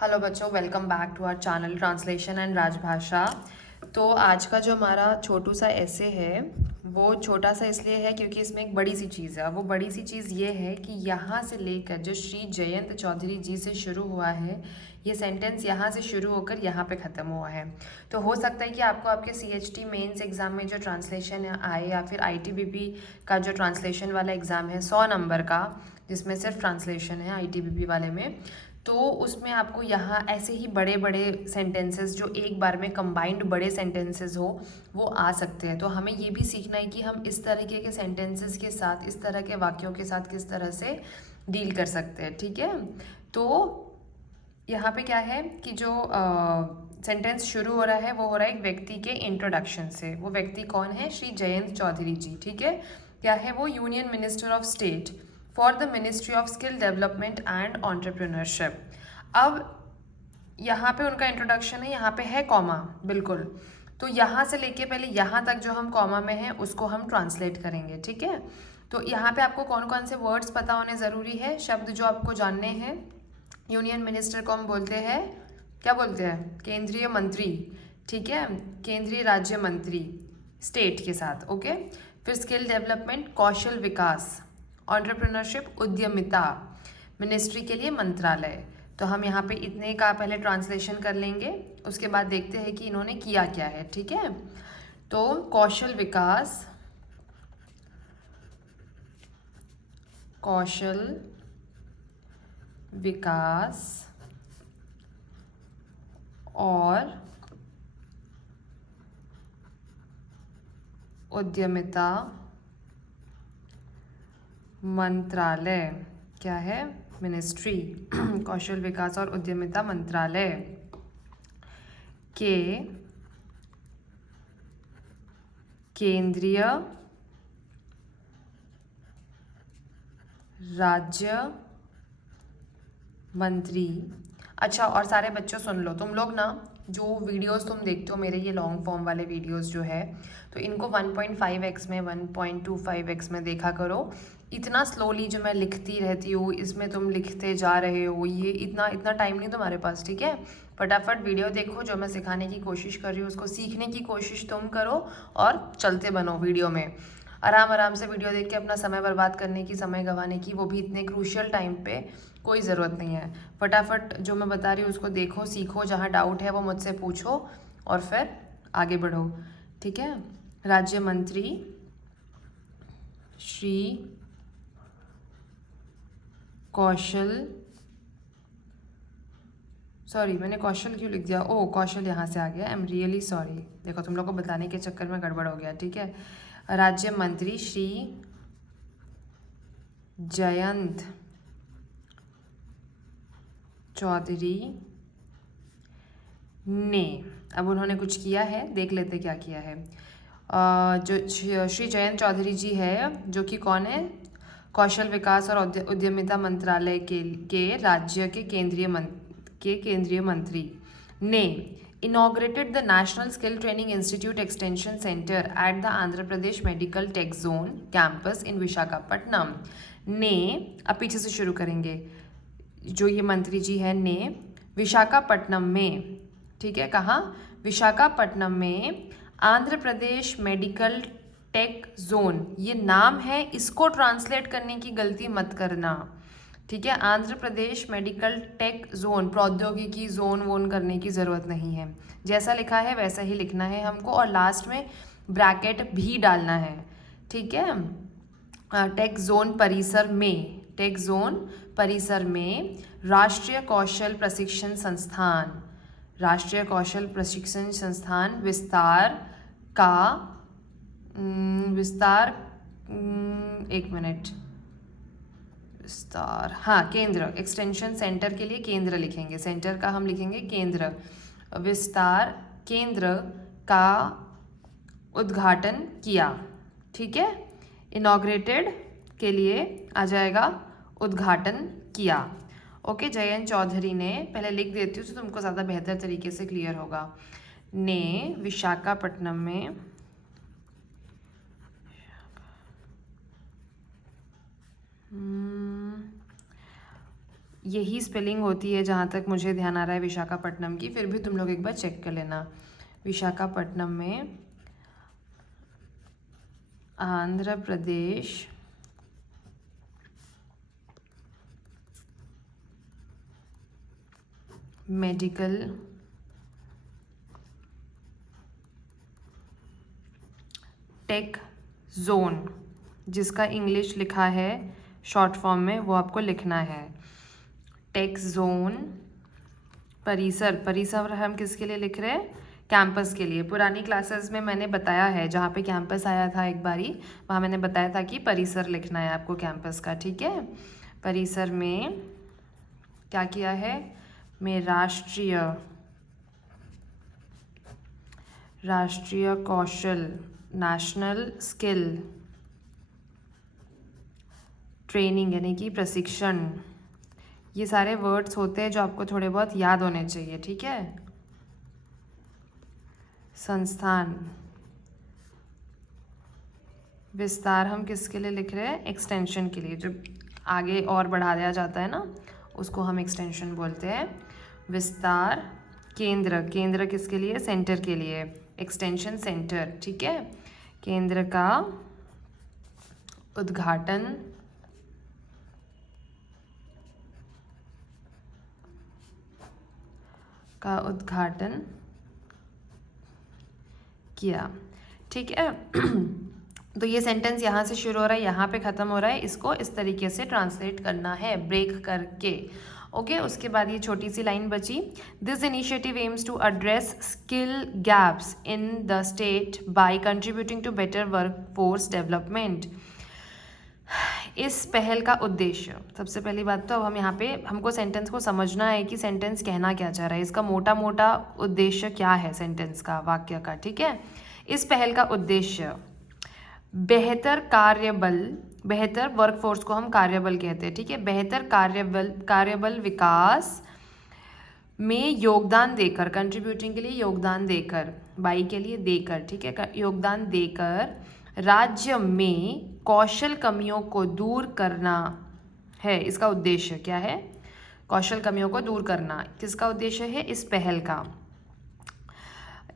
Hello बच्चों, welcome back to our channel translation and Rajbhasha. तो आज का जो हमारा छोटू सा ऐसे है वो छोटा सा इसलिए है क्योंकि इसमें एक बड़ी सी चीज़ है। वो बड़ी सी चीज़ ये है कि यहाँ से लेकर जो श्री जयंत चौधरी जी से शुरू हुआ है, ये सेंटेंस यहाँ से शुरू होकर यहाँ पे ख़त्म हुआ है। तो हो सकता है कि आपको आपके CHT मेंस एग्ज़ाम में जो ट्रांसलेशन आए या फिर ITBP का जो ट्रांसलेशन वाला एग्ज़ाम है 100 नंबर का, जिसमें सिर्फ ट्रांसलेशन है ITBP वाले में, तो उसमें आपको यहाँ ऐसे ही बड़े बड़े सेंटेंसेस जो एक बार में कंबाइंड बड़े सेंटेंसेस हो वो आ सकते हैं। तो हमें ये भी सीखना है कि हम इस तरीके के सेंटेंसेस के साथ, इस तरह के वाक्यों के साथ किस तरह से डील कर सकते हैं। ठीक है, तो यहाँ पे क्या है कि जो सेंटेंस शुरू हो रहा है वो हो रहा है एक व्यक्ति के इंट्रोडक्शन से। वो व्यक्ति कौन है? श्री जयंत चौधरी जी। ठीक है, क्या है वो? Union minister of state for the ministry of skill development and entrepreneurship. अब यहाँ पे उनका इंट्रोडक्शन है, यहाँ पे है कॉमा, बिल्कुल। तो यहाँ से लेके पहले यहाँ तक जो हम कॉमा में है उसको हम ट्रांसलेट करेंगे। ठीक है, तो यहाँ पे आपको कौन कौन से वर्ड्स पता होने ज़रूरी है, शब्द जो आपको जानने हैं। यूनियन मिनिस्टर को हम बोलते हैं, क्या बोलते हैं? केंद्रीय मंत्री। ठीक है, केंद्रीय राज्य मंत्री स्टेट के साथ। ओके, फिर स्किल डेवलपमेंट कौशल विकास, एंटरप्रेन्योरशिप उद्यमिता, मिनिस्ट्री के लिए मंत्रालय। तो हम यहाँ पे इतने का पहले ट्रांसलेशन कर लेंगे, उसके बाद देखते हैं कि इन्होंने किया क्या है। ठीक है, तो कौशल विकास, कौशल विकास और उद्यमिता मंत्रालय, क्या है? मिनिस्ट्री कौशल विकास और उद्यमिता मंत्रालय के केंद्रीय राज्य मंत्री। अच्छा, और सारे बच्चों सुन लो, तुम लोग ना जो वीडियोस तुम देखते हो मेरे ये लॉन्ग फॉर्म वाले वीडियोस जो है, तो इनको 1.5x में 1.25x में देखा करो। इतना स्लोली जो मैं लिखती रहती हूँ इसमें तुम लिखते जा रहे हो, ये इतना इतना टाइम नहीं तुम्हारे पास। ठीक है, फटाफट वीडियो देखो, जो मैं सिखाने की कोशिश कर रही हूँ उसको सीखने की कोशिश तुम करो और चलते बनो वीडियो में। आराम आराम से वीडियो देख के अपना समय बर्बाद करने की, समय गंवाने की, वो भी इतने क्रूशियल टाइम पे कोई ज़रूरत नहीं है। फटाफट जो मैं बता रही हूँ उसको देखो, सीखो, जहाँ डाउट है वो मुझसे पूछो और फिर आगे बढ़ो। ठीक है, राज्य मंत्री श्री कौशल, सॉरी मैंने कौशल क्यों लिख दिया? ओ, कौशल यहाँ से आ गया, आई एम रियली सॉरी। देखो तुम लोग को बताने के चक्कर में गड़बड़ हो गया। ठीक है, राज्य मंत्री श्री जयंत चौधरी ने, अब उन्होंने कुछ किया है, देख लेते क्या किया है। जो श्री जयंत चौधरी जी है, जो कि कौन है? कौशल विकास और उद्यमिता मंत्रालय के राज्य के केंद्रीय मंत्री ने inaugurated the national skill training institute extension centre at the Andhra Pradesh medical take zone campus इन विशाखापट्टनम। ने, अब पीछे से शुरू करेंगे, जो ये मंत्री जी है ने विशाखापट्टनम में, ठीक है, कहाँ? विशाखापट्टनम में Andhra Pradesh medical take zone, ये नाम है, इसको ट्रांसलेट करने की गलती मत करना। ठीक है, Andhra Pradesh medical take zone, प्रौद्योगिकी जोन वोन करने की ज़रूरत नहीं है, जैसा लिखा है वैसा ही लिखना है हमको, और लास्ट में ब्रैकेट भी डालना है। ठीक है, टेक जोन परिसर में, टेक जोन परिसर में राष्ट्रीय कौशल प्रशिक्षण संस्थान, राष्ट्रीय कौशल प्रशिक्षण संस्थान विस्तार का एक मिनट, विस्तार, हाँ, केंद्र, एक्सटेंशन सेंटर के लिए केंद्र लिखेंगे, सेंटर का हम लिखेंगे केंद्र, विस्तार केंद्र का उद्घाटन किया। ठीक है, इनॉग्रेटेड के लिए आ जाएगा उद्घाटन किया। ओके, जयंत चौधरी ने, पहले लिख देती हूँ तो तुमको ज़्यादा बेहतर तरीके से क्लियर होगा, ने विशाखापट्टनम में यही स्पेलिंग होती है जहाँ तक मुझे ध्यान आ रहा है विशाखापट्टनम की, फिर भी तुम लोग एक बार चेक कर लेना। विशाखापट्टनम में Andhra Pradesh medical take zone, जिसका इंग्लिश लिखा है शॉर्ट फॉर्म में, वो आपको लिखना है। टेक जोन परिसर, परिसर हम किसके लिए लिख रहे हैं? कैंपस के लिए। पुरानी क्लासेस में मैंने बताया है, जहाँ पे कैंपस आया था एक बारी, वहाँ मैंने बताया था कि परिसर लिखना है आपको कैंपस का, ठीक है। परिसर में क्या किया है? मैं राष्ट्रीय कौशल, नेशनल स्किल ट्रेनिंग यानी कि प्रशिक्षण, ये सारे वर्ड्स होते हैं जो आपको थोड़े बहुत याद होने चाहिए, ठीक है। संस्थान, विस्तार हम किसके लिए लिख रहे हैं? एक्सटेंशन के लिए, जो आगे और बढ़ा दिया जाता है ना, उसको हम एक्सटेंशन बोलते हैं। विस्तार केंद्र, केंद्र किसके लिए? सेंटर के लिए, एक्सटेंशन सेंटर, ठीक है। केंद्र का उद्घाटन किया, ठीक है। तो ये सेंटेंस यहाँ से शुरू हो रहा है, यहाँ पे ख़त्म हो रहा है, इसको इस तरीके से ट्रांसलेट करना है ब्रेक करके, ओके। उसके बाद ये छोटी सी लाइन बची, this initiative aims to address skill gaps in the state by contributing to better workforce development. इस पहल का उद्देश्य, सबसे पहली बात तो अब हम यहाँ पे हमको सेंटेंस को समझना है कि सेंटेंस कहना क्या चाह रहा है, इसका मोटा मोटा उद्देश्य क्या है सेंटेंस का, वाक्य का, ठीक है। इस पहल का उद्देश्य बेहतर कार्यबल, बेहतर वर्कफोर्स को हम कार्यबल कहते हैं, ठीक है। बेहतर कार्यबल विकास में योगदान देकर, कंट्रीब्यूटिंग के लिए योगदान देकर, बाई के लिए देकर, ठीक है, योगदान देकर राज्य में कौशल कमियों को दूर करना है। इसका उद्देश्य क्या है? कौशल कमियों को दूर करना किसका उद्देश्य है? इस पहल का।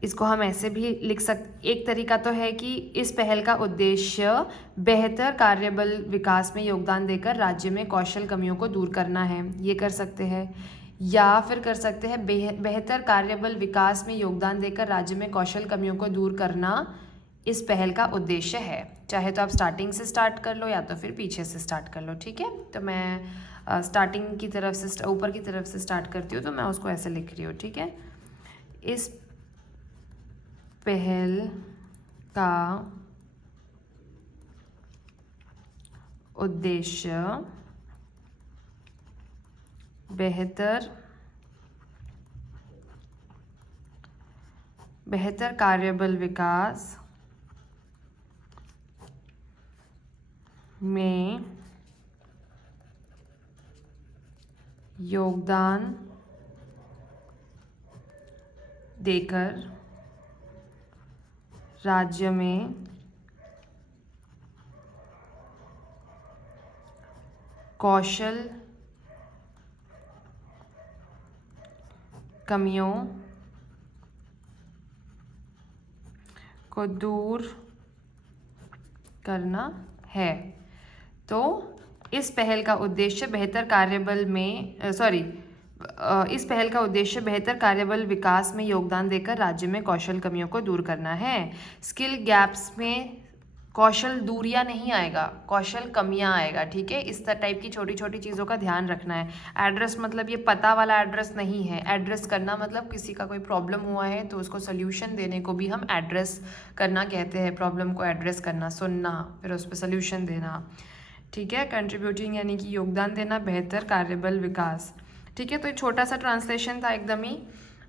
इसको हम ऐसे भी लिख एक तरीका तो है कि इस पहल का उद्देश्य बेहतर कार्यबल विकास में योगदान देकर राज्य में कौशल कमियों को दूर करना है, ये कर सकते हैं। या फिर कर सकते हैं बेहतर कार्यबल विकास में योगदान देकर राज्य में कौशल कमियों को दूर करना इस पहल का उद्देश्य है। चाहे तो आप स्टार्टिंग से स्टार्ट कर लो या तो फिर पीछे से स्टार्ट कर लो, ठीक है। तो मैं स्टार्टिंग की तरफ से, ऊपर की तरफ से स्टार्ट करती हूँ, तो मैं उसको ऐसे लिख रही हूँ, ठीक है। इस पहल का उद्देश्य बेहतर कार्यबल विकास में योगदान देकर राज्य में कौशल कमियों को दूर करना है। तो इस पहल का उद्देश्य बेहतर कार्यबल में इस पहल का उद्देश्य बेहतर कार्यबल विकास में योगदान देकर राज्य में कौशल कमियों को दूर करना है। स्किल गैप्स में कौशल दूरियां नहीं आएगा, कौशल कमियां आएगा, ठीक है। इस टाइप की छोटी छोटी चीज़ों का ध्यान रखना है। एड्रेस मतलब ये पता वाला एड्रेस नहीं है। एड्रेस करना मतलब किसी का कोई प्रॉब्लम हुआ है तो उसको सोल्यूशन देने को भी हम एड्रेस करना कहते हैं। प्रॉब्लम को एड्रेस करना, सुनना, फिर उस पर सोल्यूशन देना, ठीक है। कंट्रीब्यूटिंग यानी कि योगदान देना, बेहतर कार्यबल विकास, ठीक है। तो ये छोटा सा ट्रांसलेशन था एकदम ही,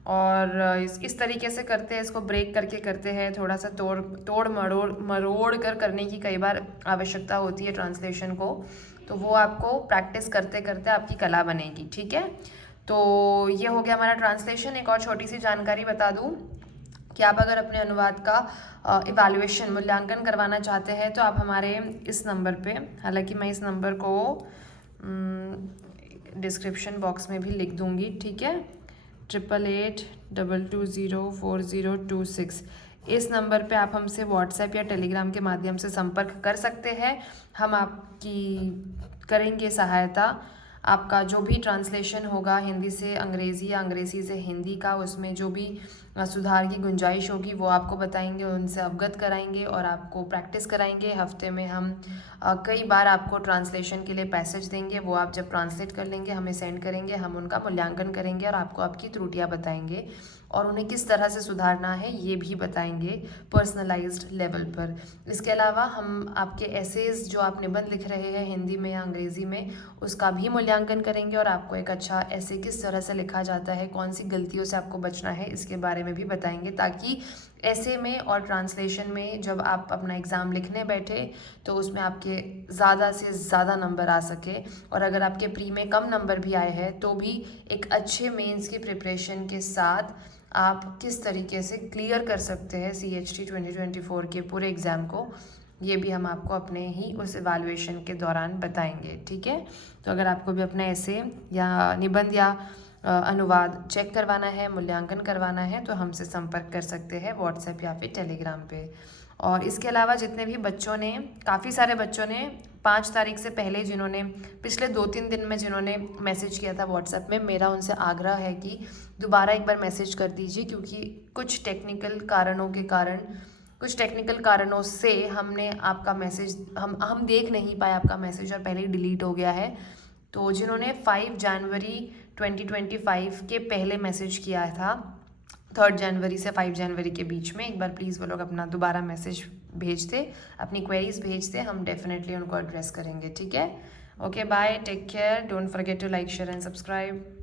और इस तरीके से करते हैं, इसको ब्रेक करके करते हैं, थोड़ा सा तोड़ मरोड़ कर करने की कई बार आवश्यकता होती है ट्रांसलेशन को, तो वो आपको प्रैक्टिस करते करते आपकी कला बनेगी, ठीक है। तो ये हो गया हमारा ट्रांसलेशन। एक और छोटी सी जानकारी बता दूँ कि आप अगर अपने अनुवाद का इवैल्यूएशन, मूल्यांकन करवाना चाहते हैं तो आप हमारे इस नंबर पे, हालांकि मैं इस नंबर को डिस्क्रिप्शन बॉक्स में भी लिख दूँगी, ठीक है। 8882204026 इस नंबर पे आप हमसे व्हाट्सएप या टेलीग्राम के माध्यम से संपर्क कर सकते हैं। हम आपकी करेंगे सहायता। आपका जो भी ट्रांसलेशन होगा हिंदी से अंग्रेज़ी या अंग्रेज़ी से हिंदी का, उसमें जो भी सुधार की गुंजाइश होगी वो आपको बताएंगे, उनसे अवगत कराएंगे और आपको प्रैक्टिस कराएंगे। हफ्ते में हम कई बार आपको ट्रांसलेशन के लिए पैसेज देंगे, वो आप जब ट्रांसलेट कर लेंगे हमें सेंड करेंगे, हम उनका मूल्यांकन करेंगे और आपको आपकी त्रुटियां बताएंगे और उन्हें किस तरह से सुधारना है ये भी बताएंगे पर्सनलाइज्ड लेवल पर। इसके अलावा हम आपके एसेज जो आप निबंध लिख रहे हैं हिंदी में या अंग्रेज़ी में, उसका भी मूल्यांकन करेंगे और आपको एक अच्छा ऐसे किस तरह से लिखा जाता है, कौन सी गलतियों से आपको बचना है, इसके बारे में भी बताएंगे, ताकि ऐसे में और ट्रांसलेशन में जब आप अपना एग्ज़ाम लिखने बैठे तो उसमें आपके ज़्यादा से ज़्यादा नंबर आ सके। और अगर आपके प्री में कम नंबर भी आए हैं तो भी एक अच्छे मेंस की प्रिपरेशन के साथ आप किस तरीके से क्लियर कर सकते हैं CHT 2024 के पूरे एग्ज़ाम को, ये भी हम आपको अपने ही उस इवैल्यूएशन के दौरान बताएंगे, ठीक है। तो अगर आपको भी अपना ऐसे या निबंध या अनुवाद चेक करवाना है, मूल्यांकन करवाना है, तो हमसे संपर्क कर सकते हैं व्हाट्सएप या फिर टेलीग्राम पे। और इसके अलावा जितने भी बच्चों ने, काफ़ी सारे बच्चों ने 5 तारीख से पहले जिन्होंने पिछले 2-3 दिन में जिन्होंने मैसेज किया था व्हाट्सएप में, मेरा उनसे आग्रह है कि दोबारा एक बार मैसेज कर दीजिए, क्योंकि कुछ टेक्निकल कारणों से हमने आपका मैसेज हम देख नहीं पाए आपका मैसेज और पहले ही डिलीट हो गया है। तो जिन्होंने 5 जनवरी 2025 के पहले मैसेज किया था, 3 जनवरी से 5 जनवरी के बीच में, एक बार प्लीज़ वो लोग अपना दोबारा मैसेज भेजते, अपनी क्वेरीज भेजते, हम डेफिनेटली उनको एड्रेस करेंगे, ठीक है। Okay, bye, take care, don't forget to like, share and subscribe.